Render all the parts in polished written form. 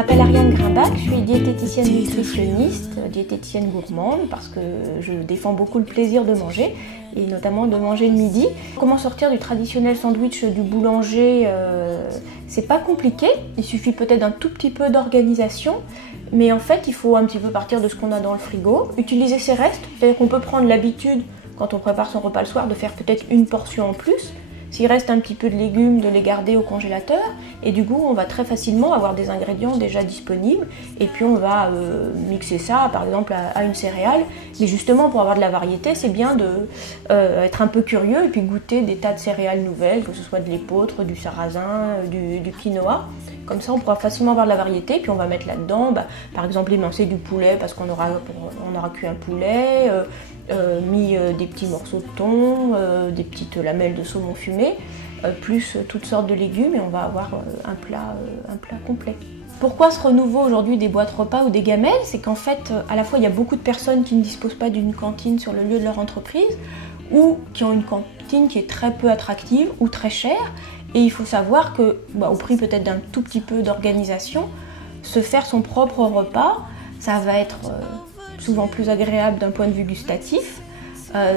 m'appelle Ariane Grimbach, je suis diététicienne nutritionniste, diététicienne gourmande parce que je défends beaucoup le plaisir de manger et notamment de manger le midi. Comment sortir du traditionnel sandwich du boulanger, c'est pas compliqué, il suffit peut-être d'un tout petit peu d'organisation, mais en fait il faut un petit peu partir de ce qu'on a dans le frigo, utiliser ses restes, c'est-à-dire qu'on peut prendre l'habitude quand on prépare son repas le soir de faire peut-être une portion en plus. S'il reste un petit peu de légumes, de les garder au congélateur et du coup on va très facilement avoir des ingrédients déjà disponibles et puis on va mixer ça par exemple à une céréale. Mais justement pour avoir de la variété c'est bien de être un peu curieux et puis goûter des tas de céréales nouvelles, que ce soit de l'épeautre, du sarrasin, du quinoa. Comme ça on pourra facilement avoir de la variété, puis on va mettre là-dedans par exemple émincer du poulet parce qu'on aura cuit un poulet, mis des petits morceaux de thon, des petites lamelles de saumon fumé, plus toutes sortes de légumes et on va avoir un plat complet. Pourquoi ce renouveau aujourd'hui des boîtes repas ou des gamelles? C'est qu'en fait, à la fois il y a beaucoup de personnes qui ne disposent pas d'une cantine sur le lieu de leur entreprise ou qui ont une cantine qui est très peu attractive ou très chère. Et il faut savoir que, au prix peut-être d'un tout petit peu d'organisation, se faire son propre repas, ça va être souvent plus agréable d'un point de vue gustatif,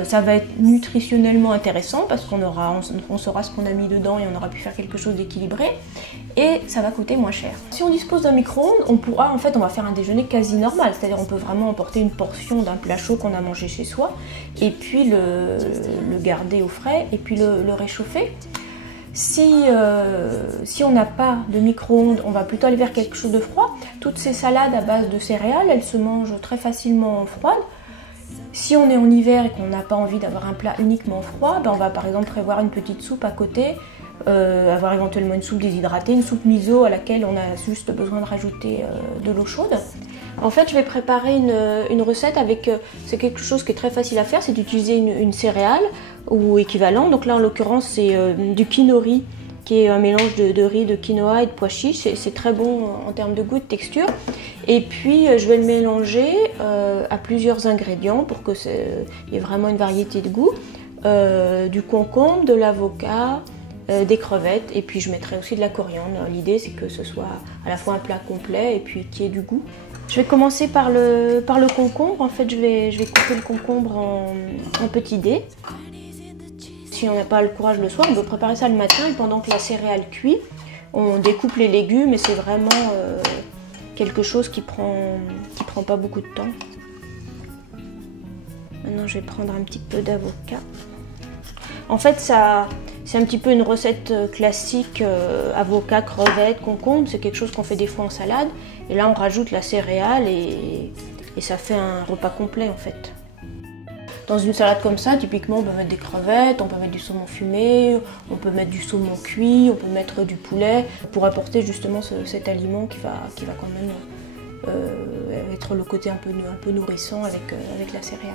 ça va être nutritionnellement intéressant parce on saura ce qu'on a mis dedans et on aura pu faire quelque chose d'équilibré et ça va coûter moins cher. Si on dispose d'un micro-ondes, on va faire un déjeuner quasi normal, c'est-à-dire on peut vraiment emporter une portion d'un plat chaud qu'on a mangé chez soi et puis le garder au frais et puis le réchauffer. Si on n'a pas de micro-ondes, on va plutôt aller vers quelque chose de froid. Toutes ces salades à base de céréales, elles se mangent très facilement froides. Si on est en hiver et qu'on n'a pas envie d'avoir un plat uniquement froid, on va par exemple prévoir une petite soupe à côté, avoir éventuellement une soupe déshydratée, une soupe miso à laquelle on a juste besoin de rajouter de l'eau chaude. En fait, je vais préparer une recette avec, c'est quelque chose qui est très facile à faire, c'est d'utiliser une céréale ou équivalent. Donc là, en l'occurrence, c'est du quinoa, qui est un mélange de riz, de quinoa et de pois chiches. C'est très bon en termes de goût, de texture. Et puis, je vais le mélanger à plusieurs ingrédients pour qu'il y ait vraiment une variété de goût. Du concombre, de l'avocat, des crevettes et puis je mettrai aussi de la coriandre. L'idée c'est que ce soit à la fois un plat complet et puis qu'il y ait du goût. Je vais commencer par le concombre. En fait je vais couper le concombre en petits dés. Si on n'a pas le courage le soir, on peut préparer ça le matin et pendant que la céréale cuit, on découpe les légumes et c'est vraiment quelque chose qui prend pas beaucoup de temps. Maintenant je vais prendre un petit peu d'avocat. En fait, c'est un petit peu une recette classique, avocat, crevettes, concombre. C'est quelque chose qu'on fait des fois en salade. Et là, on rajoute la céréale et ça fait un repas complet en fait. Dans une salade comme ça, typiquement, on peut mettre des crevettes, on peut mettre du saumon fumé, on peut mettre du saumon cuit, on peut mettre du poulet pour apporter justement cet aliment qui va quand même être le côté un peu nourrissant avec la céréale.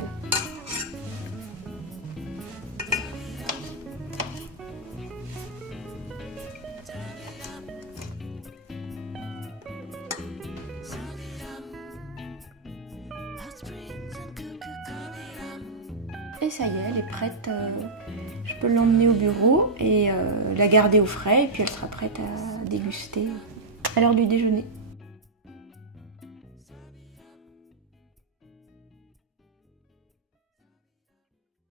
Et ça y est, elle est prête, je peux l'emmener au bureau et la garder au frais et puis elle sera prête à déguster à l'heure du déjeuner.